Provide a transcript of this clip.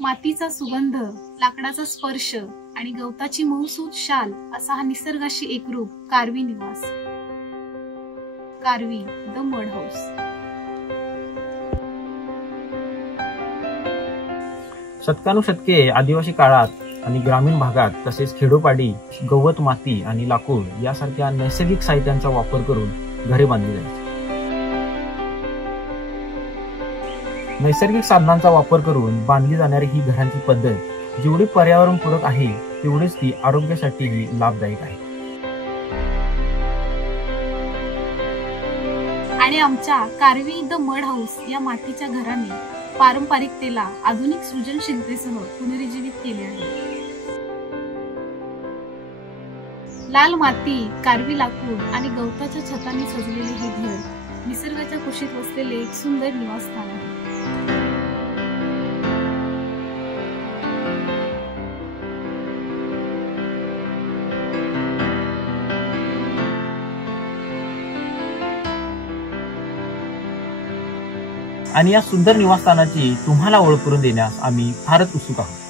मातीचा सुगंध, लाकडाचा स्पर्श आणि गवताची मऊसूत शाल असा हा निसर्गाशी एकरूप कारवी निवास. कारवी द मड हाऊस. शतकानुशतके आदिवासी काळात आणि ग्रामीण भागात तसेच खेडोपाडी गवत, माती आणि लाकूड यासारख्या नैसर्गिक साहित्यांचा वापर करून घरे बांधली जायची. नैसर्गिक साधनांचा वापर करून बांधली जाणारी ही घरांची पद्धत जेवढी पर्यावरणपूरक आहे तेवढीच ती आरोग्यासाठीही लाभदायक आहे. आणि आमच्या कारवी द मड हाऊस या मातीच्या घराने पारंपरिकतेला आधुनिक सृजनशीलतेसह पुनरुज्जीवित केले आहे. लाल माती, कारवी लाकूड आणि गवताच्या छतांनी सजलेले हे घर निसर्गाच्या कुशीत वसलेले एक सुंदर निवासस्थान आहे. आणि या सुंदर निवासस्थानाची तुम्हाला ओळख करून देण्यास आम्ही फारच उत्सुक आहोत.